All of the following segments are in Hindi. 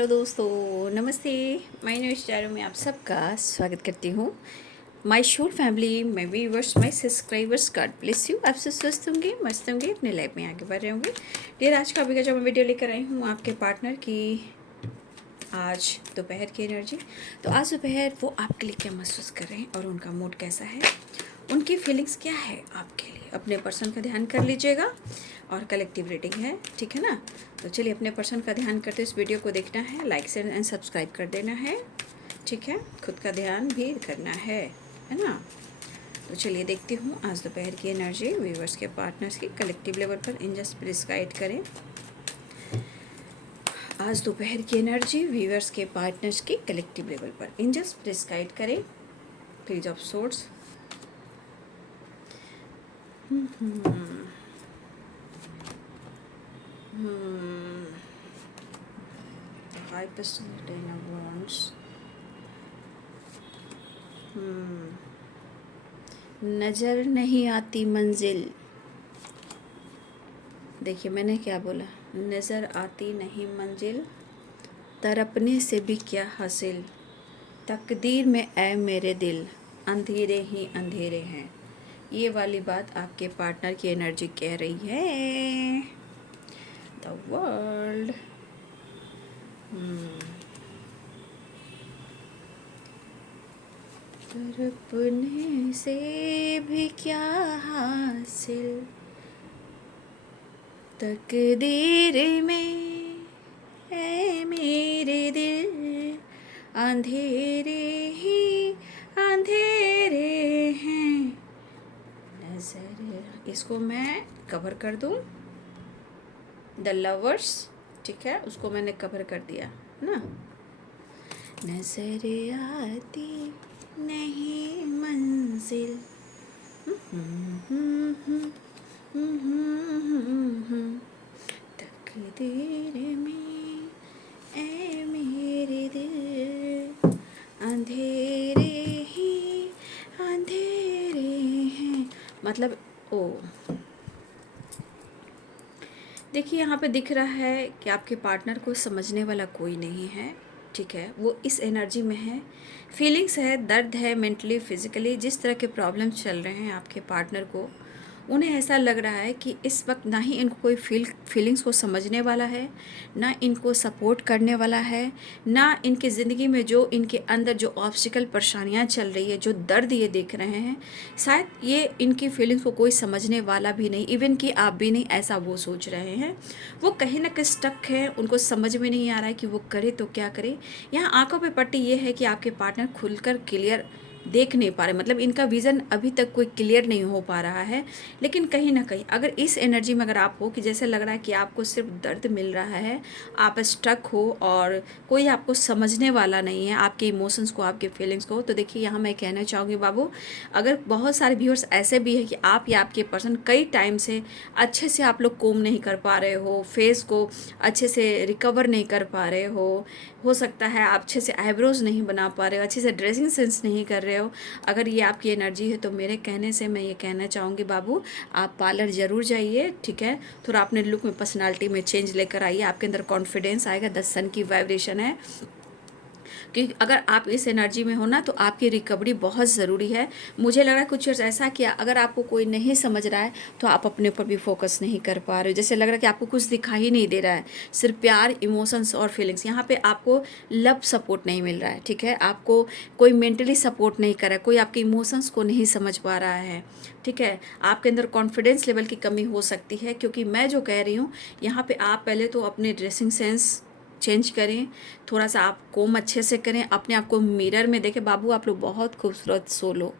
हेलो दोस्तों, नमस्ते। मैं न्यू स्टार में आप सबका स्वागत करती हूँ। माय शोर family, my viewers, my subscribers, God bless you. आप सब स्वस्थ होंगे, मस्त होंगे, अपने लाइफ में आगे बढ़ रहे होंगे। डियर, आज का अभी का जो मैं वीडियो लेकर आई हूँ आपके पार्टनर की आज दोपहर की एनर्जी। तो आज दोपहर वो आपके लिए क्या महसूस कर रहे हैं और उनका मूड कैसा है, उनकी फीलिंग्स क्या है आपके लिए। अपने पर्सन का ध्यान कर लीजिएगा और कलेक्टिव रीडिंग है, ठीक है ना। तो चलिए, अपने पर्सन का ध्यान करते इस वीडियो को देखना है, लाइक शेयर एंड सब्सक्राइब कर देना है, ठीक है। खुद का ध्यान भी करना है ना। तो चलिए देखती हूँ आज दोपहर की एनर्जी व्यूवर्स के पार्टनर्स की कलेक्टिव लेवल पर। एंजल्स प्लीज गाइड करें आज दोपहर की एनर्जी व्यूवर्स के पार्टनर्स की कलेक्टिव लेवल पर। एंजल्स प्लीज गाइड करें। Page of swords, high personality in wands, नज़र नहीं आती मंजिल। देखिए मैंने क्या बोला, नज़र आती नहीं मंजिल, तड़पने से भी क्या हासिल, तकदीर में ऐ मेरे दिल, अंधेरे ही अंधेरे हैं। ये वाली बात आपके पार्टनर की एनर्जी कह रही है। द वर्ल्ड, तड़पने से भी क्या हासिल, तकदीर में है मेरे दिल, अंधेरे ही अंधेरे हैं। नजर, इसको मैं कवर कर दूं, द लवर्स, ठीक है, उसको मैंने कवर कर दिया ना। नजर आती नहीं मंजिल, तकदीर में ऐ मेरे दिल, अंधेरे ही अंधेरे हैं। मतलब ओ, देखिए यहाँ पे दिख रहा है कि आपके पार्टनर को समझने वाला कोई नहीं है, ठीक है। वो इस एनर्जी में है, फीलिंग्स है, दर्द है, मेंटली फिजिकली जिस तरह के प्रॉब्लम्स चल रहे हैं आपके पार्टनर को, उन्हें ऐसा लग रहा है कि इस वक्त ना ही इनको कोई फीलिंग्स को समझने वाला है, ना इनको सपोर्ट करने वाला है, ना इनकी ज़िंदगी में जो इनके अंदर जो ऑब्स्टिकल परेशानियां चल रही है, जो दर्द ये देख रहे हैं, शायद ये इनकी फीलिंग्स को कोई समझने वाला भी नहीं, इवन कि आप भी नहीं, ऐसा वो सोच रहे हैं। वो कहीं ना कहीं स्टक है, उनको समझ में नहीं आ रहा है कि वो करे तो क्या करे। यहाँ आंखों पे पट्टी ये है कि आपके पार्टनर खुलकर क्लियर देख नहीं पा रहे, मतलब इनका विज़न अभी तक कोई क्लियर नहीं हो पा रहा है। लेकिन कहीं ना कहीं अगर इस एनर्जी में अगर आप हो कि जैसे लग रहा है कि आपको सिर्फ दर्द मिल रहा है, आप स्टक हो और कोई आपको समझने वाला नहीं है, आपके इमोशंस को, आपके फीलिंग्स को, तो देखिए यहाँ मैं कहना चाहूँगी बाबू, अगर बहुत सारे व्यूअर्स ऐसे भी है कि आप या आपके पर्सन कई टाइम से अच्छे से आप लोग कोम नहीं कर पा रहे हो, फेस को अच्छे से रिकवर नहीं कर पा रहे हो सकता है आप अच्छे से आईब्रोज नहीं बना पा रहे हो, अच्छे से ड्रेसिंग सेंस नहीं कर रहे हो। अगर ये आपकी एनर्जी है तो मेरे कहने से मैं ये कहना चाहूँगी बाबू, आप पार्लर ज़रूर जाइए, ठीक है। थोड़ा अपने लुक में, पर्सनालिटी में चेंज लेकर आइए, आपके अंदर कॉन्फिडेंस आएगा। 10 सन की वाइब्रेशन है कि अगर आप इस एनर्जी में हो ना तो आपकी रिकवरी बहुत ज़रूरी है। मुझे लग रहा है कुछ चीज़ ऐसा किया, अगर आपको कोई नहीं समझ रहा है तो आप अपने ऊपर भी फोकस नहीं कर पा रहे हो। जैसे लग रहा है कि आपको कुछ दिखाई नहीं दे रहा है, सिर्फ प्यार, इमोशंस और फीलिंग्स। यहाँ पे आपको लव सपोर्ट नहीं मिल रहा है, ठीक है। आपको कोई मेंटली सपोर्ट नहीं कर रहा है, कोई आपके इमोशंस को नहीं समझ पा रहा है, ठीक है। आपके अंदर कॉन्फिडेंस लेवल की कमी हो सकती है, क्योंकि मैं जो कह रही हूँ यहाँ पे, आप पहले तो अपने ड्रेसिंग सेंस चेंज करें, थोड़ा सा आप कोम अच्छे से करें, अपने आप को मिरर में देखें। बाबू आप लोग बहुत खूबसूरत सोलो,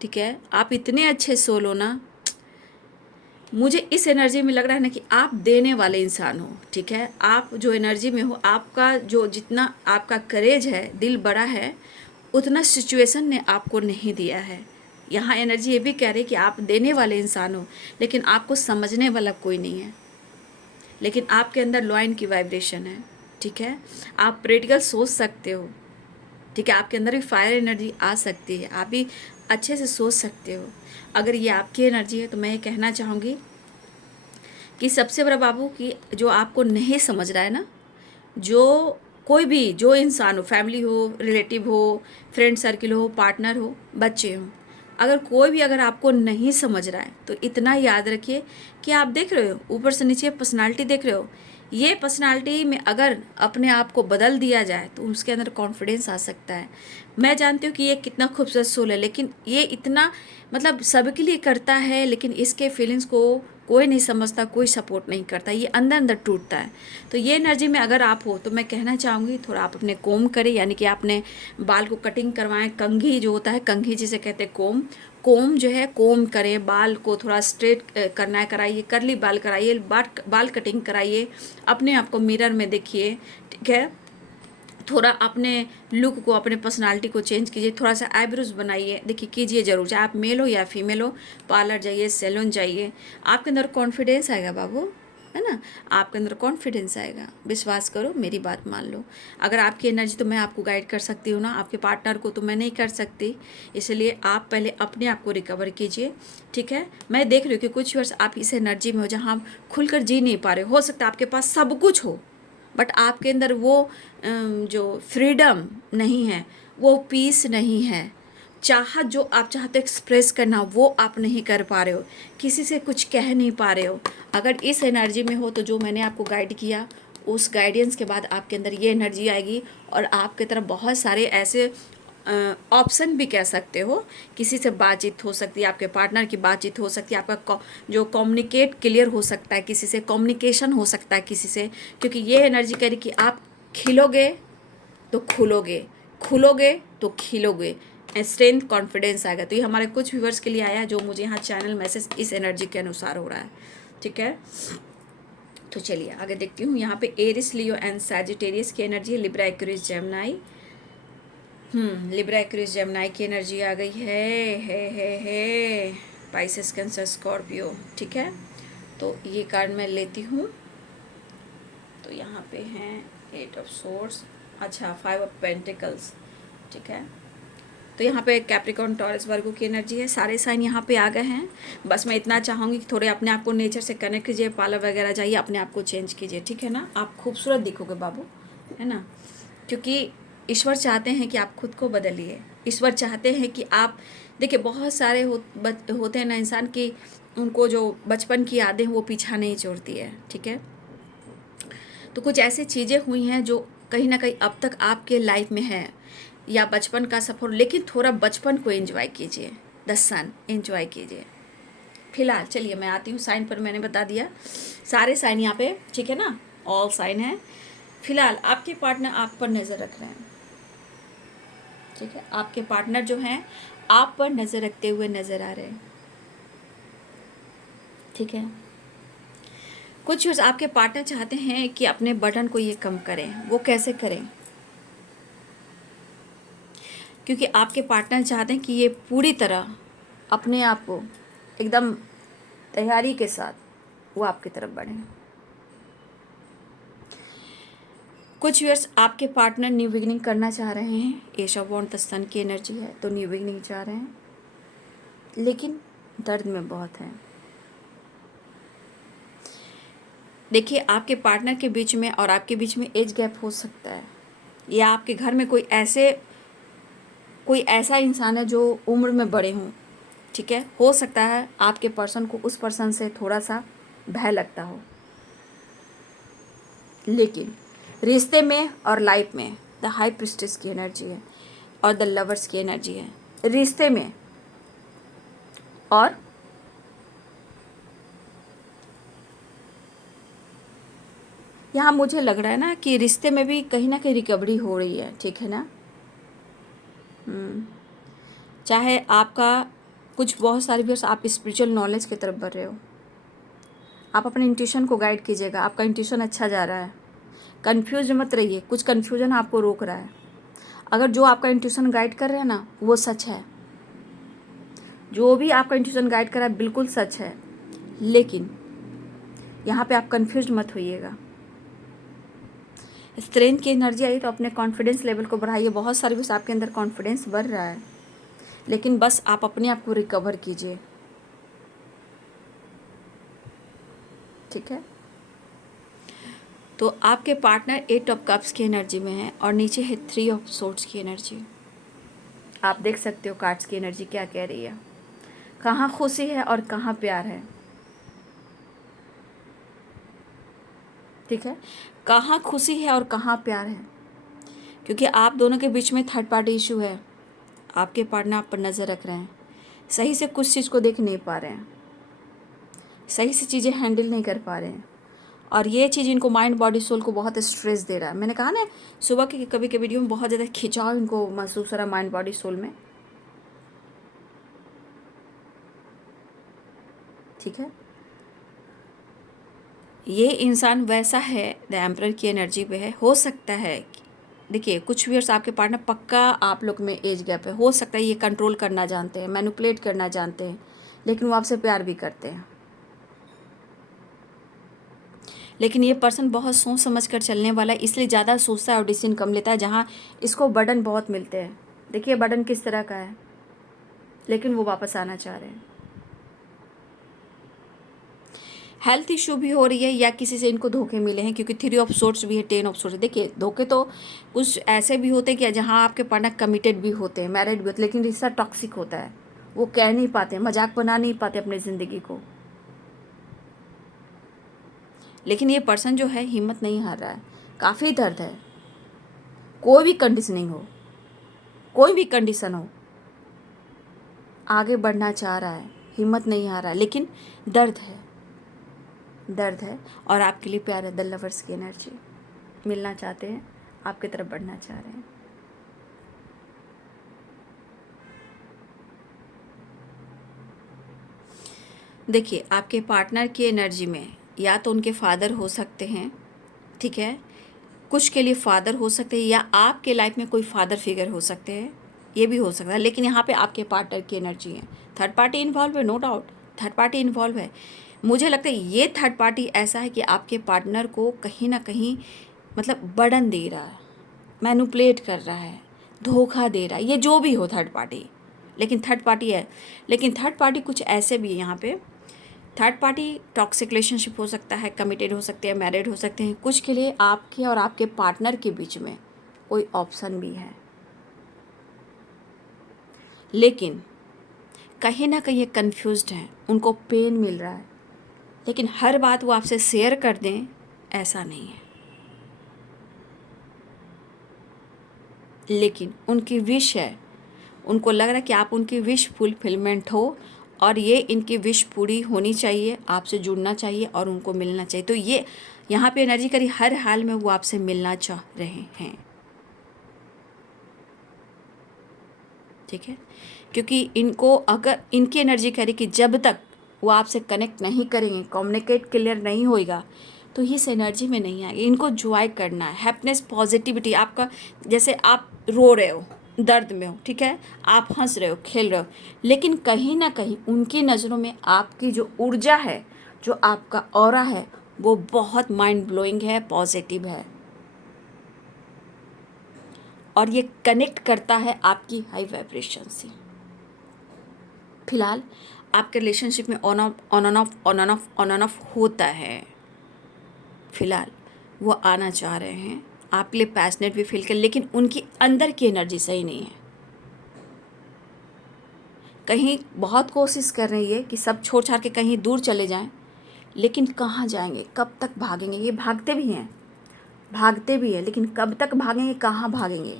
ठीक है, आप इतने अच्छे सोलो ना। मुझे इस एनर्जी में लग रहा है ना कि आप देने वाले इंसान हो, ठीक है। आप जो एनर्जी में हो, आपका जो जितना आपका करेज है, दिल बड़ा है, उतना सिचुएशन ने आपको नहीं दिया है। यहाँ एनर्जी ये भी कह रही है कि आप देने वाले इंसान हो, लेकिन आपको समझने वाला कोई नहीं है। लेकिन आपके अंदर लॉइन की वाइब्रेशन है, ठीक है। आप प्रैक्टिकल सोच सकते हो, ठीक है। आपके अंदर भी फायर एनर्जी आ सकती है, आप भी अच्छे से सोच सकते हो। अगर ये आपकी एनर्जी है तो मैं ये कहना चाहूँगी कि सबसे बड़ा बाबू कि जो आपको नहीं समझ रहा है ना, जो कोई भी जो इंसान हो, फैमिली हो, रिलेटिव हो, फ्रेंड सर्किल हो, पार्टनर हो, बच्चे हों, अगर कोई भी अगर आपको नहीं समझ रहा है तो इतना याद रखिए कि आप देख रहे हो ऊपर से नीचे पर्सनालिटी देख रहे हो, ये पर्सनालिटी में अगर अपने आप को बदल दिया जाए तो उसके अंदर कॉन्फिडेंस आ सकता है। मैं जानती हूँ कि ये कितना खूबसूरत सोल है, लेकिन ये इतना मतलब सबके लिए करता है, लेकिन इसके फीलिंग्स को कोई नहीं समझता, कोई सपोर्ट नहीं करता, ये अंदर अंदर टूटता है। तो ये एनर्जी में अगर आप हो तो मैं कहना चाहूँगी थोड़ा आप अपने कोम करें, यानी कि आपने बाल को कटिंग करवाएं, कंघी जो होता है, कंघी जिसे कहते हैं कोम, कोम जो है कोम करें, बाल को थोड़ा स्ट्रेट करना है कराइए, कर्ली बाल कराइए, बाल कटिंग कराइए, अपने आप को मिरर में देखिए, ठीक है। थोड़ा अपने लुक को, अपने पर्सनालिटी को चेंज कीजिए, थोड़ा सा आईब्रोज बनाइए, देखिए कीजिए ज़रूर, चाहे आप मेल हो या फीमेल हो, पार्लर जाइए, सैलून जाइए, आपके अंदर कॉन्फिडेंस आएगा बाबू, है ना, आपके अंदर कॉन्फिडेंस आएगा, विश्वास करो, मेरी बात मान लो। अगर आपकी एनर्जी तो मैं आपको गाइड कर सकती हूँ ना, आपके पार्टनर को तो मैं नहीं कर सकती, इसलिए आप पहले अपने आप को रिकवर कीजिए, ठीक है। मैं देख रही हूँ कि कुछ वर्ष आप इस एनर्जी में हो जहाँ आप खुलकर जी नहीं पा रहे हो सकता है आपके पास सब कुछ हो, बट आपके अंदर वो जो फ्रीडम नहीं है, वो पीस नहीं है, चाहत जो आप चाहते एक्सप्रेस करना वो आप नहीं कर पा रहे हो, किसी से कुछ कह नहीं पा रहे हो। अगर इस एनर्जी में हो तो जो मैंने आपको गाइड किया उस गाइडेंस के बाद आपके अंदर ये एनर्जी आएगी, और आपके तरफ बहुत सारे ऐसे ऑप्शन भी कह सकते हो, किसी से बातचीत हो सकती है, आपके पार्टनर की बातचीत हो सकती है, आपका जो कम्युनिकेट क्लियर हो सकता है, किसी से कम्युनिकेशन हो सकता है किसी से, क्योंकि ये एनर्जी कह रही कि आप खिलोगे तो खुलोगे, खुलोगे तो खिलोगे, स्ट्रेंथ कॉन्फिडेंस आएगा। तो ये हमारे कुछ व्यूवर्स के लिए आया जो मुझे यहाँ चैनल मैसेज इस एनर्जी के अनुसार हो रहा है, ठीक है। तो चलिए आगे देखती हूँ। यहाँ पे एरिस, लियो एंड सैजिटेरियस की एनर्जी है, Libra, Aquarius, Gemini, Libra, Aquarius, Gemini की एनर्जी आ गई है पाइसेस, कैंसर, स्कॉर्पियो, ठीक है। तो ये कार्ड मैं लेती हूँ। तो यहाँ पे हैं 8 ऑफ सोर्स, अच्छा 5 ऑफ पेंटिकल्स, ठीक है। तो यहाँ पे कैप्रिकॉर्न, टॉरस, वर्गो की एनर्जी है, सारे साइन यहाँ पे आ गए हैं। बस मैं इतना चाहूँगी कि थोड़े अपने आप को नेचर से कनेक्ट कीजिए, पार्लर वगैरह जाइए, अपने आप को चेंज कीजिए, ठीक है ना, आप खूबसूरत दिखोगे बाबू, है ना, क्योंकि ईश्वर चाहते हैं कि आप खुद को बदलिए। ईश्वर चाहते हैं कि आप देखिए, बहुत सारे होते हैं ना इंसान की, उनको जो बचपन की यादें हैं वो पीछा नहीं छोड़ती है, ठीक है। तो कुछ ऐसी चीज़ें हुई हैं जो कहीं ना कहीं अब तक आपके लाइफ में है, या बचपन का सफ़र, लेकिन थोड़ा बचपन को एंजॉय कीजिए, द सन एंजॉय कीजिए। फिलहाल चलिए मैं आती हूँ, साइन पर मैंने बता दिया, सारे साइन यहाँ पे, ठीक है ना, ऑल साइन है। फिलहाल आपके पार्टनर आप पर नज़र रख रहे हैं, ठीक है, आपके पार्टनर जो हैं आप पर नज़र रखते हुए नज़र आ रहे हैं, ठीक है। कुछ यूज़ आपके पार्टनर चाहते हैं कि अपने बटन को ये कम करें, वो कैसे करें, क्योंकि आपके पार्टनर चाहते हैं कि ये पूरी तरह अपने आप को एकदम तैयारी के साथ वो आपकी तरफ बढ़ें। कुछ व्यूअर्स आपके पार्टनर न्यू बिगिनिंग करना चाह रहे हैं, एश ऑफ वॉन्ड सन की एनर्जी है, तो न्यू बिगिनिंग चाह रहे हैं, लेकिन दर्द में बहुत है। देखिए, आपके पार्टनर के बीच में और आपके बीच में एज गैप हो सकता है, या आपके घर में कोई ऐसा इंसान है जो उम्र में बड़े हों, ठीक है, हो सकता है आपके पर्सन को उस पर्सन से थोड़ा सा भय लगता हो, लेकिन रिश्ते में और लाइफ में द हाई प्रिस्टेस की एनर्जी है और द लवर्स की एनर्जी है, रिश्ते में और यहाँ मुझे लग रहा है ना कि रिश्ते में भी कहीं ना कहीं रिकवरी हो रही है, ठीक है ना। चाहे आपका कुछ बहुत सारे भी आप स्पिरिचुअल नॉलेज की तरफ बढ़ रहे हो, आप अपने इंट्यूशन को गाइड कीजिएगा, आपका इंट्यूशन अच्छा जा रहा है, कंफ्यूज मत रहिए, कुछ कंफ्यूजन आपको रोक रहा है। अगर जो आपका इंट्यूशन गाइड कर रहा है ना वो सच है, जो भी आपका इंट्यूशन गाइड कर रहा है बिल्कुल सच है, लेकिन यहाँ पे आप कंफ्यूज मत होइएगा। स्ट्रेंथ की एनर्जी आई तो अपने कॉन्फिडेंस लेवल को बढ़ाइए, बहुत सारे बस आपके अंदर कॉन्फिडेंस बढ़ रहा है, लेकिन बस आप अपने आप को रिकवर कीजिए, ठीक है। तो आपके पार्टनर 8 ऑफ कप्स की एनर्जी में है और नीचे है 3 ऑफ सोर्ड्स की एनर्जी। आप देख सकते हो कार्ड्स की एनर्जी क्या कह रही है, कहाँ खुशी है और कहाँ प्यार है। ठीक है, कहाँ खुशी है और कहाँ प्यार है, क्योंकि आप दोनों के बीच में थर्ड पार्टी इशू है। आपके पार्टनर आप पर नज़र रख रहे हैं, सही से कुछ चीज़ को देख नहीं पा रहे हैं, सही से चीज़ें हैंडल नहीं कर पा रहे हैं, और ये चीज़ इनको माइंड बॉडी सोल को बहुत स्ट्रेस दे रहा है। मैंने कहा ना सुबह के कभी के वीडियो में बहुत ज़्यादा खिंचाव इनको महसूस हो रहा है माइंड बॉडी सोल में। ठीक है, ये इंसान वैसा है, द एम्परर की एनर्जी पे है। हो सकता है देखिए कुछ व्यूअर्स आपके पार्टनर पक्का आप लोग में एज गैप है, हो सकता है ये कंट्रोल करना जानते हैं, मैनिपुलेट करना जानते हैं, लेकिन वो आपसे प्यार भी करते हैं। लेकिन ये पर्सन बहुत सोच समझ कर चलने वाला है, इसलिए ज़्यादा सोचता है और डिसीजन कम लेता है, जहाँ इसको बर्डन बहुत मिलते हैं। देखिए बर्डन किस तरह का है, लेकिन वो वापस आना चाह रहे हैं। हेल्थ इशू भी हो रही है या किसी से इनको धोखे मिले हैं, क्योंकि 3 ऑफ सोर्ड्स भी है, 10 ऑफ सोर्ड्स। देखिए धोखे तो कुछ ऐसे भी होते हैं कि जहाँ आपके पार्टनर कमिटेड भी होते हैं, मैरिड भी होते हैं, लेकिन रिश्ता टॉक्सिक होता है। वो कह नहीं पाते, मजाक बना नहीं पाते अपनी ज़िंदगी को। लेकिन ये पर्सन जो है हिम्मत नहीं हार रहा है, काफ़ी दर्द है। कोई भी कंडीशनिंग हो, कोई भी कंडीशन हो, आगे बढ़ना चाह रहा है, हिम्मत नहीं हार रहा है, लेकिन दर्द है, दर्द है। और आपके लिए प्यार है, द लवर्स की एनर्जी। मिलना चाहते हैं, आपकी तरफ बढ़ना चाह रहे हैं। देखिए आपके पार्टनर की एनर्जी में या तो उनके फादर हो सकते हैं, ठीक है, कुछ के लिए फादर हो सकते हैं, या आपके लाइफ में कोई फादर फिगर हो सकते हैं, ये भी हो सकता है। लेकिन यहाँ पे आपके पार्टनर की एनर्जी है, थर्ड पार्टी इन्वॉल्व है, no doubt third party involve है। मुझे लगता है ये थर्ड पार्टी ऐसा है कि आपके पार्टनर को कहीं ना कहीं मतलब बर्डन दे रहा है, मैनिपुलेट कर रहा है, धोखा दे रहा है, ये जो भी हो थर्ड पार्टी, लेकिन थर्ड पार्टी है। लेकिन थर्ड पार्टी कुछ ऐसे भी है यहाँ पे, थर्ड पार्टी टॉक्सिक रिलेशनशिप हो सकता है, कमिटेड हो सकते हैं, मैरिड हो सकते हैं। कुछ के लिए आपके और आपके पार्टनर के बीच में कोई ऑप्शन भी है, लेकिन कहीं ना कहीं कंफ्यूज्ड हैं, उनको पेन मिल रहा है, लेकिन हर बात वो आपसे शेयर कर दें ऐसा नहीं है। लेकिन उनकी विश है, उनको लग रहा है कि आप उनकी विश फुलफिलमेंट हो, और ये इनकी विश पूरी होनी चाहिए, आपसे जुड़ना चाहिए और उनको मिलना चाहिए। तो ये यहाँ पे एनर्जी करी हर हाल में वो आपसे मिलना चाह रहे हैं। ठीक है, क्योंकि इनको अगर इनकी एनर्जी करी कि जब तक वो आपसे कनेक्ट नहीं करेंगे, कम्युनिकेट क्लियर नहीं होएगा, तो इस एनर्जी में नहीं आएगी। इनको जॉय करना है, हैप्पीनेस, पॉजिटिविटी। आपका जैसे आप रो रहे हो, दर्द में हो, ठीक है, आप हंस रहे हो, खेल रहे हो, लेकिन कहीं ना कहीं उनकी नज़रों में आपकी जो ऊर्जा है, जो आपका ऑरा है, वो बहुत माइंड ब्लोइंग है, पॉजिटिव है, और ये कनेक्ट करता है आपकी हाई वाइब्रेशन से। फिलहाल आपके रिलेशनशिप में on off on on off on on off on on off होता है। फिलहाल वो आना चाह रहे हैं, आपके लिए पैशनेट भी फील कर, लेकिन उनकी अंदर की एनर्जी सही नहीं है। कहीं बहुत कोशिश कर रही है कि सब छोड़ छाड़ के कहीं दूर चले जाएं, लेकिन कहाँ जाएंगे, कब तक भागेंगे। ये भागते भी हैं, भागते भी हैं, लेकिन कब तक भागेंगे, कहाँ भागेंगे,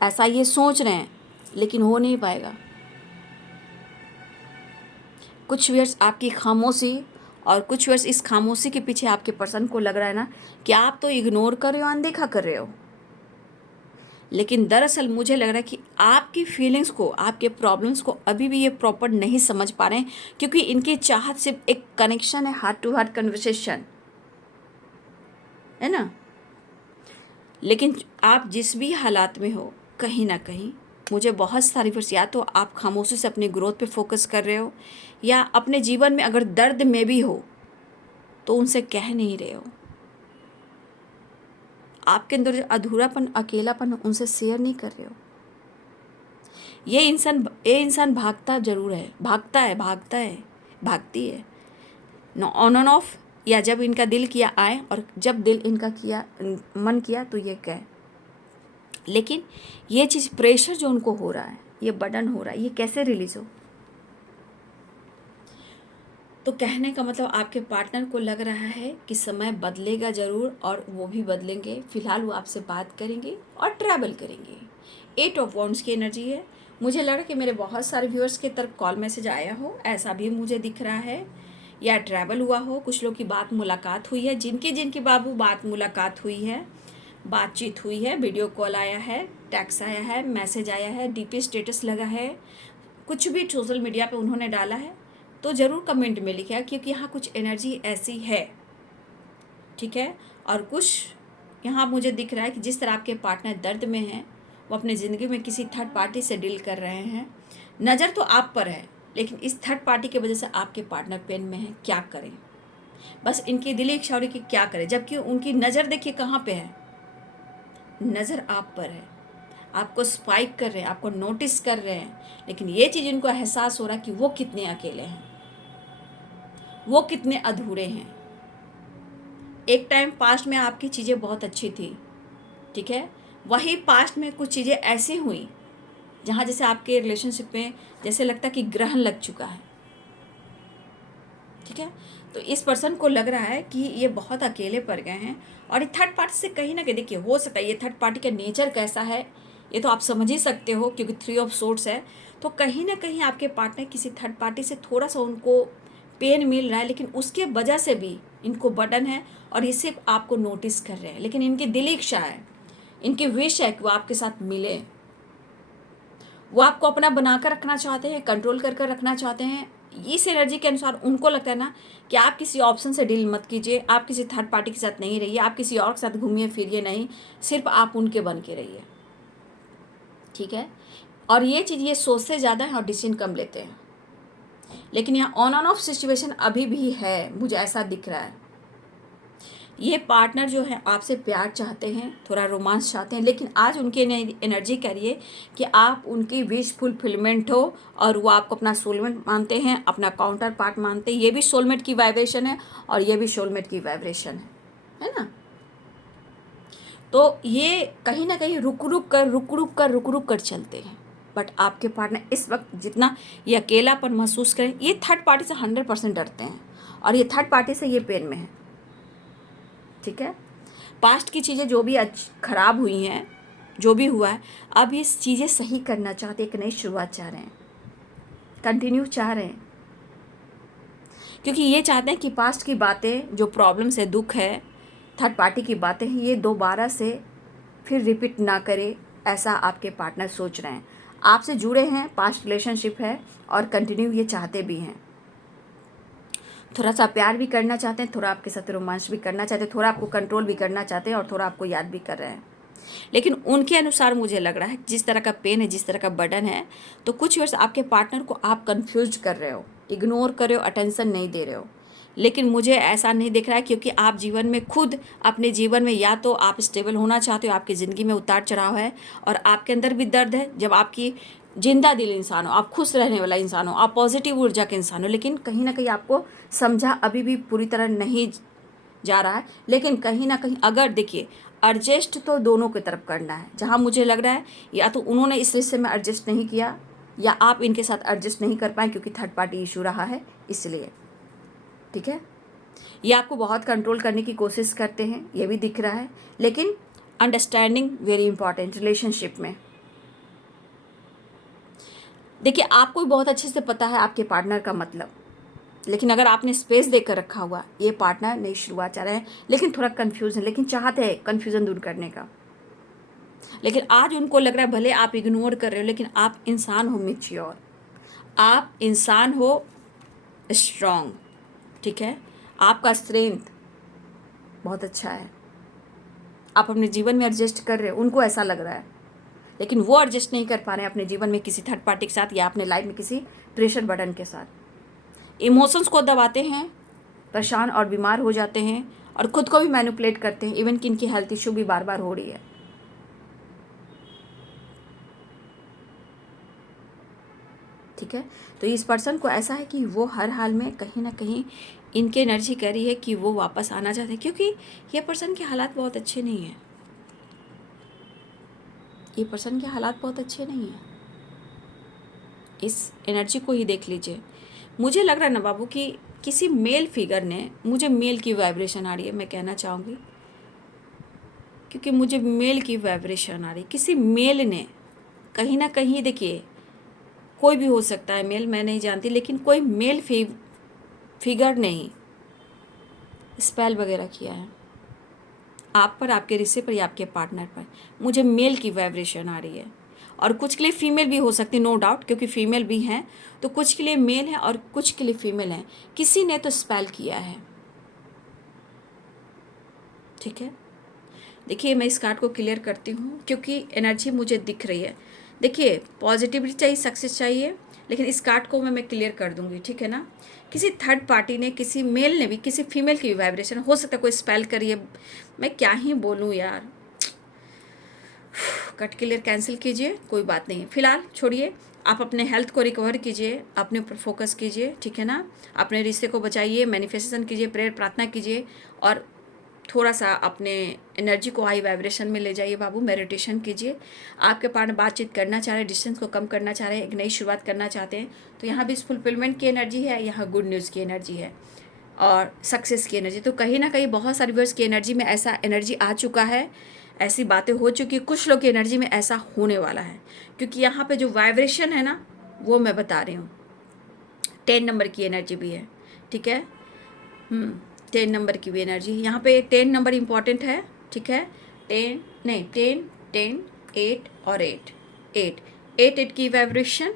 ऐसा ये सोच रहे हैं, लेकिन हो नहीं पाएगा। कुछ व्यूअर्स आपकी खामोशी, और कुछ व्यूअर्स इस खामोशी के पीछे आपके पर्सन को लग रहा है ना कि आप तो इग्नोर कर रहे हो, अनदेखा कर रहे हो, लेकिन दरअसल मुझे लग रहा है कि आपकी फीलिंग्स को, आपके प्रॉब्लम्स को अभी भी ये प्रॉपर नहीं समझ पा रहे हैं, क्योंकि इनकी चाहत सिर्फ एक कनेक्शन है, हार्ट टू हार्ट कन्वर्सेशन है ना। लेकिन आप जिस भी हालात में हो, कहीं ना कहीं मुझे बहुत सारी वर्ष, या तो आप खामोशी से अपनी ग्रोथ पे फोकस कर रहे हो, या अपने जीवन में अगर दर्द में भी हो तो उनसे कह नहीं रहे हो। आपके अंदर जो अधूरापन, अकेलापन, उनसे शेयर नहीं कर रहे हो। ये इंसान भागता जरूर है, भागता है, भागती है, ऑन एंड ऑफ या जब इनका दिल किया आए, और जब दिल इनका किया मन किया तो ये गए। लेकिन ये चीज़ प्रेशर जो उनको हो रहा है, ये बर्डन हो रहा है, ये कैसे रिलीज हो? तो कहने का मतलब आपके पार्टनर को लग रहा है कि समय बदलेगा ज़रूर, और वो भी बदलेंगे। फिलहाल वो आपसे बात करेंगे और ट्रैवल करेंगे। 8 ऑफ वॉन्ड्स की एनर्जी है। मुझे लग रहा है कि मेरे बहुत सारे व्यूअर्स के तरफ कॉल मैसेज आया हो, ऐसा भी मुझे दिख रहा है, या ट्रैवल हुआ हो। कुछ लोग की बात मुलाकात हुई है, जिनकी जिनकी बाबू बात मुलाकात हुई है, बातचीत हुई है, वीडियो कॉल आया है, टैक्स आया है, मैसेज आया है, डीपी स्टेटस लगा है, कुछ भी सोशल मीडिया पे उन्होंने डाला है, तो ज़रूर कमेंट में लिखिएगा, क्योंकि यहाँ कुछ एनर्जी ऐसी है, ठीक है। और कुछ यहाँ मुझे दिख रहा है कि जिस तरह आपके पार्टनर दर्द में हैं, वो अपनी ज़िंदगी में किसी थर्ड पार्टी से डील कर रहे हैं। नज़र तो आप पर है, लेकिन इस थर्ड पार्टी की वजह से आपके पार्टनर पेन में है। क्या करें? बस इनकी दिली इच्छा हो रही कि क्या करें, जबकि उनकी नज़र देखिए कहाँ पे है, नज़र आप पर है, आपको स्पाइक कर रहे हैं, आपको नोटिस कर रहे हैं। लेकिन ये चीज़ इनको एहसास हो रहा है कि वो कितने अकेले हैं, वो कितने अधूरे हैं। एक टाइम पास्ट में आपकी चीज़ें बहुत अच्छी थी, ठीक है। वही पास्ट में कुछ चीज़ें ऐसी हुई जहाँ जैसे आपके रिलेशनशिप में जैसे लगता है कि ग्रहण लग चुका है, ठीक है। तो इस पर्सन को लग रहा है कि ये बहुत अकेले पड़ गए हैं, और ये थर्ड पार्टी से कहीं ना कहीं, देखिए हो सकता है ये थर्ड पार्टी का नेचर कैसा है ये तो आप समझ ही सकते हो, क्योंकि 3 ऑफ सोर्ड्स है। तो कहीं ना कहीं आपके पार्टनर किसी थर्ड पार्टी से थोड़ा सा उनको पेन मिल रहा है, लेकिन उसके वजह से भी इनको बर्डन है, और ये सिर्फ आपको नोटिस कर रहे हैं। लेकिन इनकी दिली इच्छा है, इनकी विश है कि वो आपके साथ मिले, वो आपको अपना बनाकर रखना चाहते हैं, कंट्रोल कर कर रखना चाहते हैं। इस एनर्जी के अनुसार उनको लगता है ना कि आप किसी ऑप्शन से डील मत कीजिए, आप किसी थर्ड पार्टी के साथ नहीं रहिए, आप किसी और के साथ घूमिए फिरिए नहीं, सिर्फ आप उनके बन के रहिए, ठीक है। और ये चीज़ ये सोचते ज़्यादा है और डिसीजन कम लेते हैं। लेकिन यहाँ ऑन ऑन ऑफ सिचुएशन अभी भी है, मुझे ऐसा दिख रहा है। ये पार्टनर जो है आपसे प्यार चाहते हैं, थोड़ा रोमांस चाहते हैं, लेकिन आज उनकी एनर्जी करिए कि आप उनकी विश फुलफिलमेंट हो, और वो आपको अपना सोलमेट मानते हैं, अपना काउंटर पार्ट मानते हैं। ये भी सोलमेट की वाइब्रेशन है, और ये भी सोलमेट की वाइब्रेशन है ना। तो ये कहीं ना कहीं रुक रुक कर चलते हैं। बट आपके पार्टनर इस वक्त जितना ये अकेलापन महसूस करें, ये थर्ड पार्टी से 100% डरते हैं, और ये थर्ड पार्टी से ये पेन में है, ठीक है। पास्ट की चीज़ें जो भी खराब हुई हैं, जो भी हुआ है, अब ये चीज़ें सही करना चाहते हैं, एक नई शुरुआत चाह रहे हैं, कंटिन्यू चाह रहे हैं, क्योंकि ये चाहते हैं कि पास्ट की बातें, जो प्रॉब्लम्स है, दुख है, थर्ड पार्टी की बातें हैं, ये दोबारा से फिर रिपीट ना करे, ऐसा आपके पार्टनर सोच रहे हैं। आपसे जुड़े हैं, पास्ट रिलेशनशिप है, और कंटिन्यू ये चाहते भी हैं। थोड़ा सा प्यार भी करना चाहते हैं, थोड़ा आपके साथ रोमांस भी करना चाहते हैं, थोड़ा आपको कंट्रोल भी करना चाहते हैं, और थोड़ा आपको याद भी कर रहे हैं। लेकिन उनके अनुसार मुझे लग रहा है जिस तरह का पेन है, जिस तरह का बर्डन है, तो कुछ वर्ष आपके पार्टनर को आप कंफ्यूज कर रहे हो, इग्नोर कर रहे हो, अटेंशन नहीं दे रहे हो। लेकिन मुझे ऐसा नहीं दिख रहा है, क्योंकि आप जीवन में खुद अपने जीवन में या तो आप स्टेबल होना चाहते हो, आपकी ज़िंदगी में उतार चढ़ाव है, और आपके अंदर भी दर्द है। जब आपकी जिंदा दिल इंसान हो, आप खुश रहने वाला इंसान हो, आप पॉजिटिव ऊर्जा के इंसान हो, लेकिन कहीं ना कहीं आपको समझा अभी भी पूरी तरह नहीं जा रहा है। लेकिन कहीं ना कहीं अगर देखिए, एडजस्ट तो दोनों की तरफ करना है। जहाँ मुझे लग रहा है या तो उन्होंने इस रिश्ते में एडजस्ट नहीं किया, या आप इनके साथ एडजस्ट नहीं कर पाए क्योंकि थर्ड पार्टी इशू रहा है, इसलिए, ठीक है। ये आपको बहुत कंट्रोल करने की कोशिश करते हैं, ये भी दिख रहा है। लेकिन अंडरस्टैंडिंग वेरी इंपॉर्टेंट रिलेशनशिप में। देखिए, आपको भी बहुत अच्छे से पता है आपके पार्टनर का मतलब, लेकिन अगर आपने स्पेस देकर रखा हुआ, ये पार्टनर नई शुरुआत चाह रहे हैं, लेकिन थोड़ा कंफ्यूज है, लेकिन चाहते हैं कंफ्यूजन दूर करने का। लेकिन आज उनको लग रहा है भले आप इग्नोर कर रहे हो, लेकिन आप इंसान हो मैच्योर, आप इंसान हो स्ट्रांग, ठीक है। आपका स्ट्रेंथ बहुत अच्छा है, आप अपने जीवन में एडजस्ट कर रहे हो, उनको ऐसा लग रहा है। लेकिन वो एडजस्ट नहीं कर पा रहे हैं अपने जीवन में किसी थर्ड पार्टी के साथ, या अपने लाइफ में किसी प्रेशर बर्डन के साथ। इमोशंस को दबाते हैं, परेशान और बीमार हो जाते हैं, और खुद को भी मैनिपुलेट करते हैं, इवन कि इनकी हेल्थ इशू भी बार बार हो रही है, ठीक है। तो इस पर्सन को ऐसा है कि वो हर हाल में कहीं ना कहीं इनकी एनर्जी कह रही है कि वो वापस आना चाहते हैं, क्योंकि ये पर्सन के हालात बहुत अच्छे नहीं हैं। ये पर्सन के हालात बहुत अच्छे नहीं हैं। इस एनर्जी को ही देख लीजिए। मुझे लग रहा है ना बाबू कि किसी मेल फिगर ने, मुझे मेल की वाइब्रेशन आ रही है, मैं कहना चाहूँगी, क्योंकि मुझे मेल की वाइब्रेशन आ रही, किसी मेल ने कहीं ना कहीं, देखिए कोई भी हो सकता है मेल, मैं नहीं जानती, लेकिन कोई मेल फिगर ने ही स्पेल वगैरह किया है आप पर, आपके रिश्ते पर या आपके पार्टनर पर। मुझे मेल की वाइब्रेशन आ रही है, और कुछ के लिए फीमेल भी हो सकती है, नो डाउट, क्योंकि फीमेल भी हैं, तो कुछ के लिए मेल है और कुछ के लिए फीमेल है। किसी ने तो स्पेल किया है, ठीक है। देखिए मैं इस कार्ड को क्लियर करती हूँ, क्योंकि एनर्जी मुझे दिख रही है। देखिए पॉजिटिविटी चाहिए, सक्सेस चाहिए, लेकिन इस कार्ड को मैं क्लियर कर दूंगी, ठीक है ना। किसी थर्ड पार्टी ने, किसी मेल ने भी किसी फीमेल की वाइब्रेशन हो सकता है, कोई स्पेल करिए, मैं क्या ही बोलूँ यार। कट क्लियर कैंसिल कीजिए, कोई बात नहीं, फिलहाल छोड़िए। आप अपने हेल्थ को रिकवर कीजिए, अपने ऊपर फोकस कीजिए, ठीक है ना। अपने रिश्ते को बचाइए, मैनिफेस्टेशन कीजिए, प्रेयर प्रार्थना कीजिए, और थोड़ा सा अपने एनर्जी को हाई वाइब्रेशन में ले जाइए बाबू। मेडिटेशन कीजिए। आपके पार्टनर बातचीत करना चाह रहे हैं, डिस्टेंस को कम करना चाह रहे हैं, एक नई शुरुआत करना चाहते हैं, तो यहाँ भी फुलफिलमेंट की एनर्जी है, यहाँ गुड न्यूज़ की एनर्जी है और सक्सेस की एनर्जी। तो कहीं ना कहीं बहुत सारे व्यूअर्स की एनर्जी में ऐसा एनर्जी आ चुका है, ऐसी बातें हो चुकी है, कुछ लोग की एनर्जी में ऐसा होने वाला है, क्योंकि यहाँ पे जो वाइब्रेशन है ना, वो मैं बता रही हूँ। 10 नंबर की एनर्जी भी है, ठीक है। 10 नंबर की भी एनर्जी, यहाँ पे 10 नंबर इम्पॉर्टेंट है, ठीक है। 10 नहीं, 10 10 8 और 8 8 8 8 की वाइब्रेशन,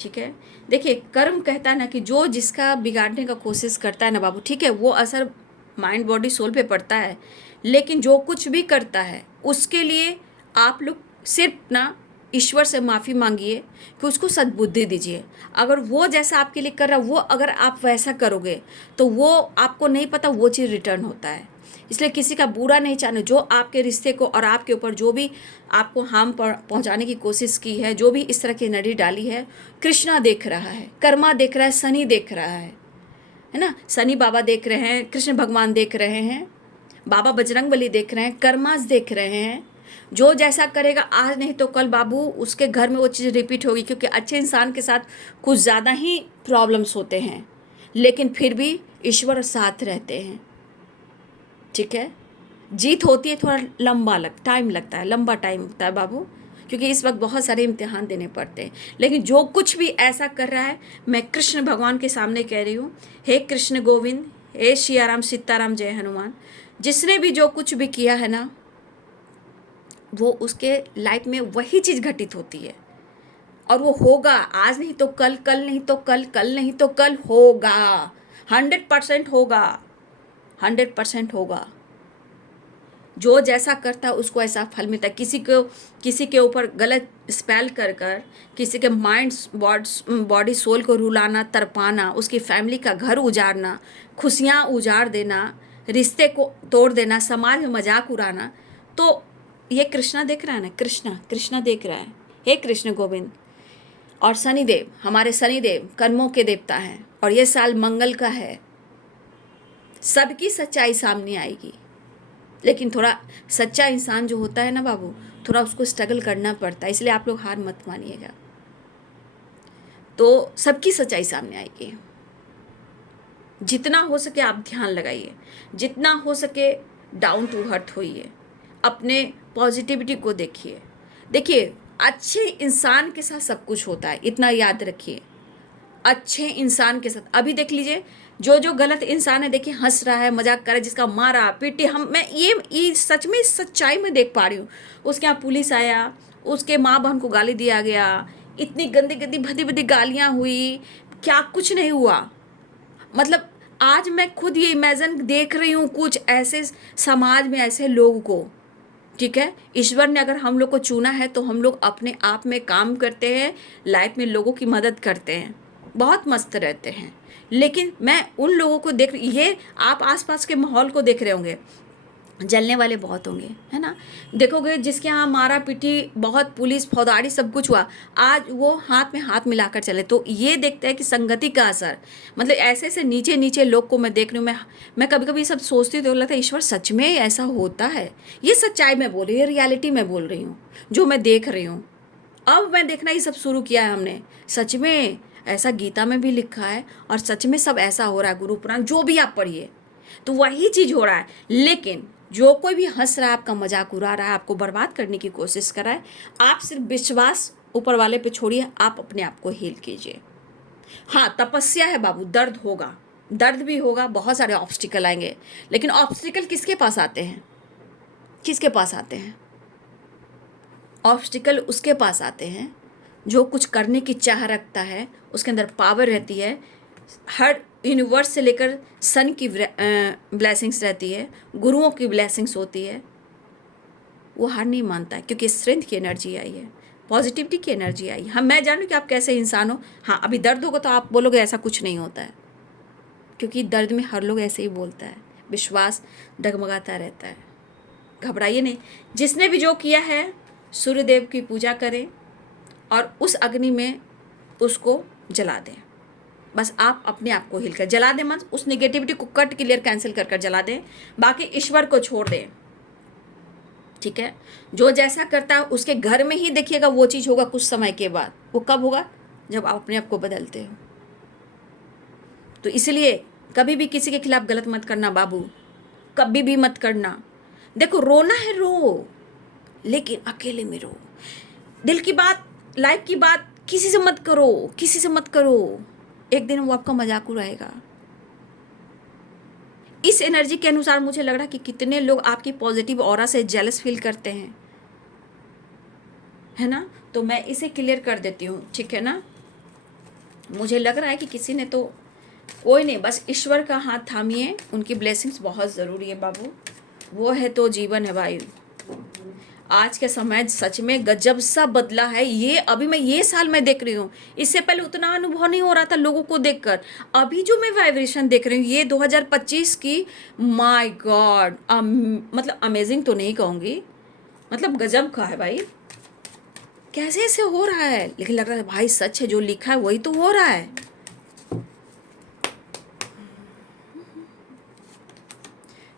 ठीक है। देखिए कर्म कहता है ना कि जो जिसका बिगाड़ने का कोशिश करता है ना बाबू, ठीक है, वो असर माइंड बॉडी सोल पे पड़ता है, लेकिन जो कुछ भी करता है उसके लिए आप लोग सिर्फ ना ईश्वर से माफ़ी मांगिए कि उसको सद्बुद्धि दीजिए। अगर वो जैसा आपके लिए कर रहा है, वो अगर आप वैसा करोगे तो वो आपको नहीं पता वो चीज़ रिटर्न होता है। इसलिए किसी का बुरा नहीं चाहना, जो आपके रिश्ते को और आपके ऊपर जो भी आपको हार्म पहुंचाने की कोशिश की है, जो भी इस तरह की एनर्जी डाली है, कृष्णा देख रहा है, कर्मा देख रहा है, शनि देख रहा है ना। शनि बाबा देख रहे हैं, कृष्ण भगवान देख रहे हैं, बाबा बजरंगबली देख रहे हैं, कर्मास देख रहे हैं। जो जैसा करेगा आज नहीं तो कल बाबू उसके घर में वो चीज़ रिपीट होगी, क्योंकि अच्छे इंसान के साथ कुछ ज़्यादा ही प्रॉब्लम्स होते हैं, लेकिन फिर भी ईश्वर साथ रहते हैं, ठीक है। जीत होती है, थोड़ा टाइम लगता है, लंबा टाइम लगता है बाबू, क्योंकि इस वक्त बहुत सारे इम्तिहान देने पड़ते हैं। लेकिन जो कुछ भी ऐसा कर रहा है, मैं कृष्ण भगवान के सामने कह रही हूँ, हे कृष्ण गोविंद, हे सियाराम सीताराम जय हनुमान, जिसने भी जो कुछ भी किया है ना, वो उसके लाइफ में वही चीज़ घटित होती है, और वो होगा, आज नहीं तो कल, कल नहीं तो कल, कल नहीं तो कल होगा, 100% होगा, 100% होगा। जो जैसा करता है उसको ऐसा फल मिलता है। किसी के ऊपर गलत स्पेल कर कर किसी के माइंड बॉडी सोल को रुलाना, तरपाना, उसकी फैमिली का घर उजाड़ना, खुशियाँ उजाड़ देना, रिश्ते को तोड़ देना, समाज में मजाक उड़ाना, तो ये कृष्णा देख रहा है ना, कृष्णा देख रहा है। हे कृष्ण गोविंद। और शनिदेव, हमारे शनिदेव कर्मों के देवता हैं, और ये साल मंगल का है, सबकी सच्चाई सामने आएगी, लेकिन थोड़ा सच्चा इंसान जो होता है ना बाबू, थोड़ा उसको स्ट्रगल करना पड़ता है, इसलिए आप लोग हार मत मानिएगा। तो सबकी सच्चाई सामने आएगी। जितना हो सके आप ध्यान लगाइए, जितना हो सके डाउन टू अर्थ होइए, अपने पॉजिटिविटी को देखिए। देखिए अच्छे इंसान के साथ सब कुछ होता है, इतना याद रखिए। अच्छे इंसान के साथ, अभी देख लीजिए जो गलत इंसान है, देखिए हंस रहा है, मजाक कर रहा है, जिसका मारा पीटे, मैं ये सच में सच्चाई में देख पा रही हूँ। उसके यहाँ पुलिस आया, उसके माँ बहन को गाली दिया गया, इतनी गंदी गंदी भद्दी भद्दी गालियाँ हुई, क्या कुछ नहीं हुआ। मतलब आज मैं खुद ये इमेजिन देख रही हूँ कुछ ऐसे समाज में ऐसे लोगों को, ठीक है। ईश्वर ने अगर हम लोग को चुना है तो हम लोग अपने आप में काम करते हैं, लाइफ में लोगों की मदद करते हैं, बहुत मस्त रहते हैं। लेकिन मैं उन लोगों को देख, ये आप आसपास के माहौल को देख रहे होंगे, जलने वाले बहुत होंगे, है ना। देखोगे जिसके यहाँ मारा पीटी बहुत, पुलिस फौजदारी सब कुछ हुआ, आज वो हाथ में हाथ मिलाकर चले। तो ये देखते हैं कि संगति का असर, मतलब ऐसे ऐसे नीचे नीचे लोग को मैं देख रही हूँ। मैं कभी कभी सब सोचती हूँ तो लगता है ईश्वर सच में ऐसा होता है। ये सच्चाई में बोल रही हूँ, ये रियलिटी में बोल रही हूँ, जो मैं देख रही हूँ। अब मैं देखना ये सब शुरू किया है हमने, सच में ऐसा गीता में भी लिखा है और सच में सब ऐसा हो रहा है। गुरु पुराण जो भी आप पढ़िए तो वही चीज़ हो रहा है। लेकिन जो कोई भी हंस रहा है, आपका मजाक उड़ा रहा है, आपको बर्बाद करने की कोशिश कर रहा है, आप सिर्फ विश्वास ऊपर वाले पे छोड़िए, आप अपने आप को हील कीजिए। हाँ, तपस्या है बाबू, दर्द होगा, दर्द भी होगा, बहुत सारे ऑब्स्टिकल आएंगे। लेकिन ऑब्स्टिकल किसके पास आते हैं? किसके पास आते हैं? ऑब्स्टिकल उसके पास आते हैं जो कुछ करने की चाह रखता है, उसके अंदर पावर रहती है। हर यूनिवर्स से लेकर सन की ब्लेसिंग्स रहती है, गुरुओं की ब्लेसिंग्स होती है। वो हार नहीं मानता है क्योंकि स्ट्रेंथ की एनर्जी आई है, पॉजिटिविटी की एनर्जी आई है। हाँ, मैं जानूँ कि आप कैसे इंसान हो। हाँ, अभी दर्द होगा तो आप बोलोगे ऐसा कुछ नहीं होता है, क्योंकि दर्द में हर लोग ऐसे ही बोलता है, विश्वास डगमगाता रहता है। घबराइए नहीं। जिसने भी जो किया है, सूर्यदेव की पूजा करें और उस अग्नि में उसको जला दें। बस आप अपने आप को हिल कर जला दें, मन उस नेगेटिविटी को कट क्लियर कैंसिल कर कर जला दें। बाकी ईश्वर को छोड़ दें, ठीक है। जो जैसा करता है उसके घर में ही देखिएगा वो चीज़ होगा कुछ समय के बाद। वो कब होगा? जब आप अपने आप को बदलते हो। तो इसलिए कभी भी किसी के खिलाफ गलत मत करना बाबू, कभी भी मत करना। देखो, रोना है रो, लेकिन अकेले में रो। दिल की बात, लाइफ की बात किसी से मत करो, किसी से मत करो। एक दिन वो आपका मजाक उड़ाएगा। इस एनर्जी के अनुसार मुझे लग रहा है कि कितने लोग आपकी पॉजिटिव ऑरा से जेलस फील करते हैं, है ना। तो मैं इसे क्लियर कर देती हूँ, ठीक है ना। मुझे लग रहा है कि किसी ने तो, कोई नहीं, बस ईश्वर का हाथ थामिए। उनकी ब्लेसिंग्स बहुत ज़रूरी है बाबू, वो है तो जीवन है भाई। आज के समय सच में गजब सा बदला है। ये अभी मैं ये साल में देख रही हूँ, इससे पहले उतना अनुभव नहीं हो रहा था लोगों को देखकर। अभी जो मैं वाइब्रेशन देख रही हूँ ये 2025 की, माय गॉड, मतलब अमेजिंग तो नहीं कहूँगी, मतलब गजब का है भाई। कैसे ऐसे हो रहा है, लेकिन लग रहा है भाई सच है, जो लिखा है वही तो हो रहा है।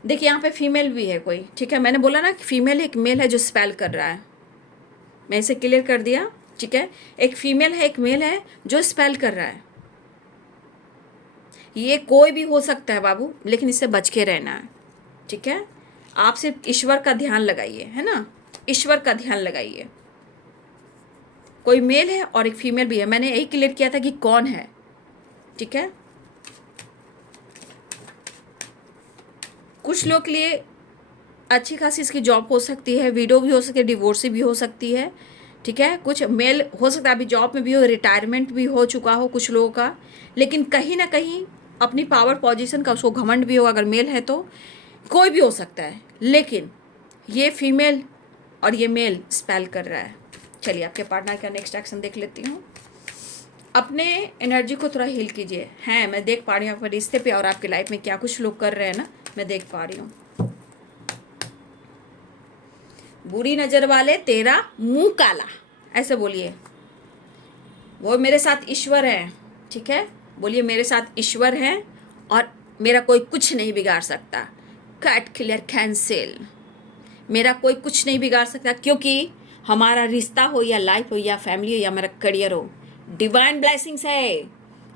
देखिए यहाँ पे फीमेल भी है कोई, ठीक है। मैंने बोला ना कि फीमेल है, एक मेल है जो स्पेल कर रहा है। मैं इसे क्लियर कर दिया, ठीक है। एक फीमेल है, एक मेल है जो स्पेल कर रहा है। ये कोई भी हो सकता है बाबू, लेकिन इससे बच के रहना है, ठीक है। आप सिर्फ ईश्वर का ध्यान लगाइए, है ना, ईश्वर का ध्यान लगाइए। कोई मेल है और एक फीमेल भी है। मैंने यही क्लियर किया था कि कौन है, ठीक है। कुछ लोग के लिए अच्छी खासी इसकी जॉब हो सकती है, विडो भी हो सकती है, डिवोर्सी भी हो सकती है, ठीक है। कुछ मेल हो सकता है अभी जॉब में भी हो, रिटायरमेंट भी हो चुका हो कुछ लोगों का, लेकिन कहीं ना कहीं अपनी पावर पोजीशन का उसको घमंड भी हो। अगर मेल है तो कोई भी हो सकता है, लेकिन ये फीमेल और ये मेल स्पेल कर रहा है। चलिए आपके पार्टनर का नेक्स्ट एक्शन देख लेती हूँ। अपने एनर्जी को थोड़ा हील कीजिए। हैं, मैं देख पा रही हूँ आपके रिश्ते पे और आपकी लाइफ में क्या कुछ लोग कर रहे हैं ना, मैं देख पा रही हूँ। बुरी नज़र वाले तेरा मुंह काला, ऐसे बोलिए। वो मेरे साथ ईश्वर है, ठीक है। बोलिए मेरे साथ ईश्वर है और मेरा कोई कुछ नहीं बिगाड़ सकता। Cut clear cancel. मेरा कोई कुछ नहीं बिगाड़ सकता, क्योंकि हमारा रिश्ता हो या लाइफ हो या फैमिली हो या मेरा करियर हो, डिवाइन ब्लेसिंग्स है।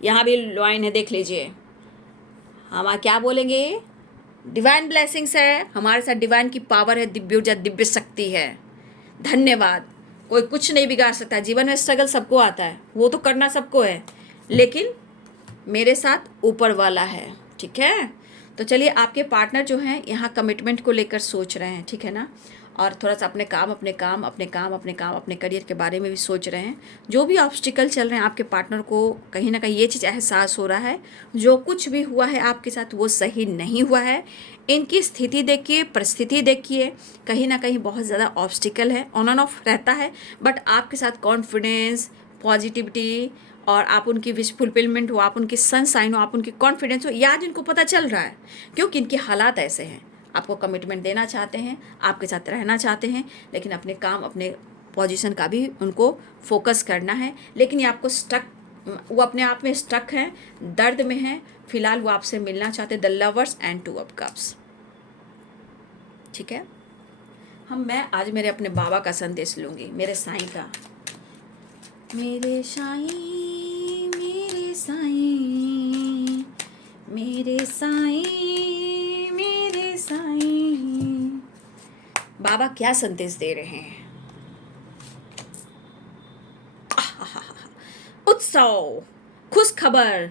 यहाँ भी लाइन है, देख लीजिए। हम क्या बोलेंगे? डिवाइन ब्लेसिंग्स है हमारे साथ, डिवाइन की पावर है, दिव्य ऊर्जा, दिव्य शक्ति है। धन्यवाद। कोई कुछ नहीं बिगाड़ सकता। जीवन में स्ट्रगल सबको आता है, वो तो करना सबको है, लेकिन मेरे साथ ऊपर वाला है, ठीक है। तो चलिए, आपके पार्टनर जो हैं यहाँ कमिटमेंट को लेकर सोच रहे हैं, ठीक है ना। और थोड़ा सा अपने काम, अपने करियर के बारे में भी सोच रहे हैं। जो भी ऑब्स्टिकल चल रहे हैं आपके पार्टनर को कहीं ना कहीं ये चीज़ एहसास हो रहा है, जो कुछ भी हुआ है आपके साथ वो सही नहीं हुआ है। इनकी स्थिति देखिए, परिस्थिति देखिए, कहीं ना कहीं बहुत ज़्यादा ऑब्स्टिकल है, ऑन एंड ऑफ रहता है। बट आपके साथ कॉन्फिडेंस, पॉजिटिविटी और आप उनकी विश फुलफिलमेंट हो, आप उनकी सनशाइन हो, आप उनकी कॉन्फिडेंस हो, ये आज इनको पता चल रहा है, क्योंकि इनके हालात ऐसे हैं। आपको कमिटमेंट देना चाहते हैं, आपके साथ रहना चाहते हैं, लेकिन अपने काम, अपने पोजीशन का भी उनको फोकस करना है। लेकिन ये आपको वो अपने आप में स्टक हैं, दर्द में हैं, फिलहाल वो आपसे मिलना चाहते हैं। The lovers and 2 of cups. ठीक है, मैं आज मेरे अपने बाबा का संदेश लूँगी, मेरे साईं का। मेरे साईं, मेरे साईं, मेरे साईं, मेरे साईं, बाबा क्या संदेश दे रहे हैं। उत्सव, खुश खबर,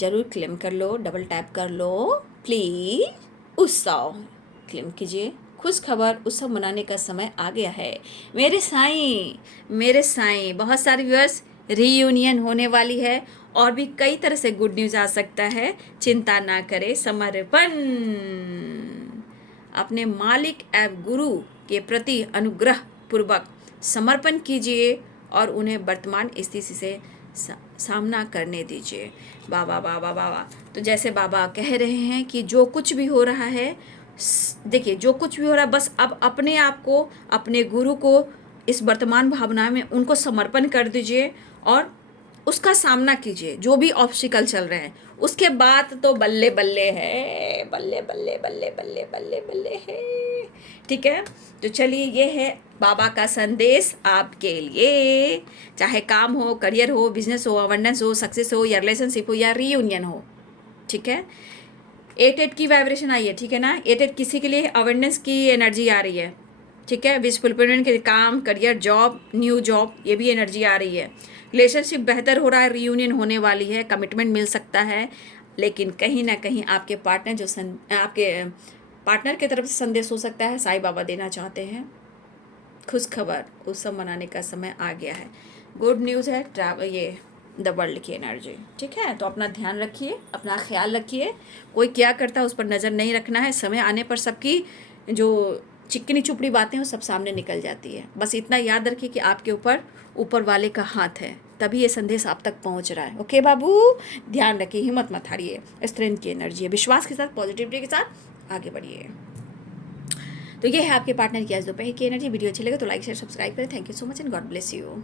जरूर क्लेम कर लो, डबल टैप कर लो प्लीज। उत्सव क्लेम कीजिए, खुश खबर, उत्सव मनाने का समय आ गया है। मेरे साईं, मेरे साईं, बहुत सारे व्यूअर्स, रीयूनियन होने वाली है और भी कई तरह से गुड न्यूज़ आ सकता है। चिंता ना करें, समर्पण, अपने मालिक एवं गुरु के प्रति अनुग्रह पूर्वक समर्पण कीजिए और उन्हें वर्तमान स्थिति से सामना करने दीजिए। बाबा बाबा बाबा, तो जैसे बाबा कह रहे हैं कि जो कुछ भी हो रहा है, देखिए जो कुछ भी हो रहा है, बस अब अपने आप को, अपने गुरु को इस वर्तमान भावना में उनको समर्पण कर दीजिए और उसका सामना कीजिए, जो भी ऑब्स्टिकल चल रहे हैं। उसके बाद तो बल्ले बल्ले है, बल्ले बल्ले बल्ले बल्ले बल्ले बल्ले है। ठीक है, तो चलिए, ये है बाबा का संदेश आपके लिए। चाहे काम हो, करियर हो, बिजनेस हो, अबंडेंस हो, सक्सेस हो, या रिलेशनशिप हो, या रीयूनियन हो। ठीक है, 8 की वाइब्रेशन आई है। ठीक है ना, 8 किसी के लिए अबंडेंस की एनर्जी आ रही है। ठीक है, विश फुलफिलमेंट के काम, करियर, जॉब, न्यू जॉब, ये भी एनर्जी आ रही है। रिलेशनशिप बेहतर हो रहा है, रीयूनियन होने वाली है, कमिटमेंट मिल सकता है। लेकिन कहीं ना कहीं आपके पार्टनर आपके पार्टनर की तरफ से संदेश हो सकता है, साईं बाबा देना चाहते हैं खुश खबर, उत्सव मनाने का समय आ गया है। गुड न्यूज़ है, ये द वर्ल्ड की एनर्जी। ठीक है, तो अपना ध्यान रखिए, अपना ख्याल रखिए। कोई क्या करता है उस पर नज़र नहीं रखना है। समय आने पर सबकी जो चिकनी चुपड़ी बातें वो सब सामने निकल जाती है। बस इतना याद रखिए कि आपके ऊपर वाले का हाथ है, तभी ये संदेश आप तक पहुंच रहा है। ओके बाबू, ध्यान रखिए, हिम्मत मत हारिए। स्ट्रेंथ की एनर्जी है, विश्वास के साथ, पॉजिटिविटी के साथ आगे बढ़िए। तो ये है आपके पार्टनर की आज दोपहर की एनर्जी। वीडियो अच्छी लगे तो लाइक शेयर सब्सक्राइब करें। Thank you so much and God bless you.